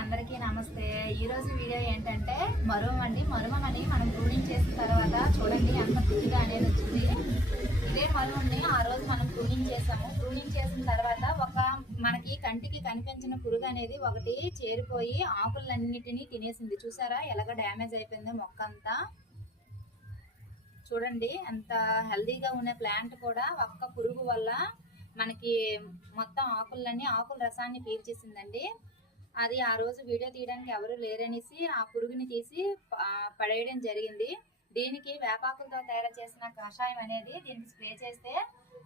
అందరికీ నమస్తే. ఈరోజు వీడియో ఏంటంటే మరువం అండి. మరువమని మనం ప్రూనింగ్ చేసిన తర్వాత చూడండి ఎంత పుట్టిగా అనేది వచ్చింది. ఇదే మరువుని ఆ రోజు మనం ప్రూనింగ్ చేసాము ప్రూనింగ్ చేసిన తర్వాత ఒక మనకి కంటికి కనిపించిన పురుగు అనేది ఒకటి చేరిపోయి ఆకులన్నిటినీ తినేసింది. చూసారా? ఎలాగ డ్యామేజ్ అయిపోయిందో మొక్క అంతా చూడండి ఎంత హెల్దీగా ఉన్న ప్లాంట్ కూడా ఒక్క పురుగు వల్ల మనకి మొత్తం ఆకులన్నీ ఆకుల రసాన్ని పీల్చేసిందండి. అది ఆ రోజు వీడియో తీయడానికి ఎవరు లేరనేసి ఆ పురుగుని తీసి పడేయడం జరిగింది. దీనికి వేపాకులతో తయారు చేసిన కషాయం అనేది దీనికి స్ప్రే చేస్తే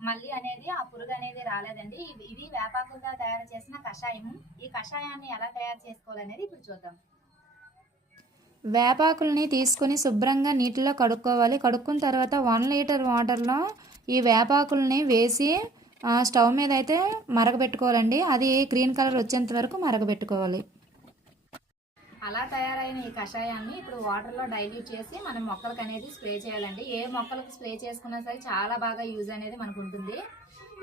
మళ్ళీ అనేది ఆ పురుగు అనేది రాలేదండి. ఇది ఇది వేపాకులతో తయారు చేసిన కషాయం ఈ కషాయాన్ని ఎలా తయారు చేసుకోవాలనేది ఇప్పుడు చూద్దాం. వేపాకుల్ని తీసుకొని శుభ్రంగా నీటిలో కడుక్కోవాలి. కడుక్కున్న తర్వాత వన్ లీటర్ వాటర్లో ఈ వేపాకుల్ని వేసి స్టవ్ మీద అయితే మరగబెట్టుకోవాలండి. అది గ్రీన్ కలర్ వచ్చేంత వరకు మరగబెట్టుకోవాలి. అలా తయారైన ఈ కషాయాన్ని ఇప్పుడు వాటర్లో డైల్యూట్ చేసి మనం మొక్కలకు అనేది స్ప్రే చేయాలండి. ఏ మొక్కలకు స్ప్రే చేసుకున్నా సరే చాలా బాగా యూజ్ అనేది మనకు ఉంటుంది.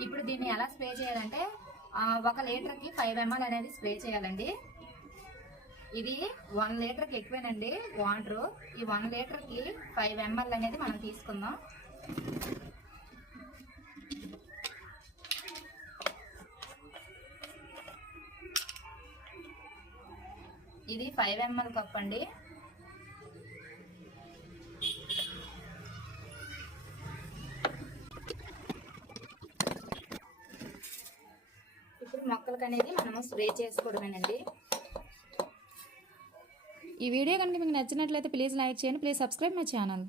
ఇప్పుడు దీన్ని ఎలా స్ప్రే చేయాలంటే ఒక లీటర్కి ఫైవ్ ఎంఎల్ అనేది స్ప్రే చేయాలండి. ఇది వన్ లీటర్కి ఎక్కువేనండి వాటరు. ఈ వన్ లీటర్కి ఫైవ్ ఎంఎల్ అనేది మనం తీసుకుందాం. ఇది ఫైవ్ ఎంఎల్ కప్ అండి. ఇప్పుడు మొక్కలకు అనేది మనము స్ప్రే చేసుకోవడమేనండి. ఈ వీడియో కనుక మీకు నచ్చినట్లయితే ప్లీజ్ లైక్ చేయండి ప్లీజ్ సబ్స్క్రైబ్ మై ఛానల్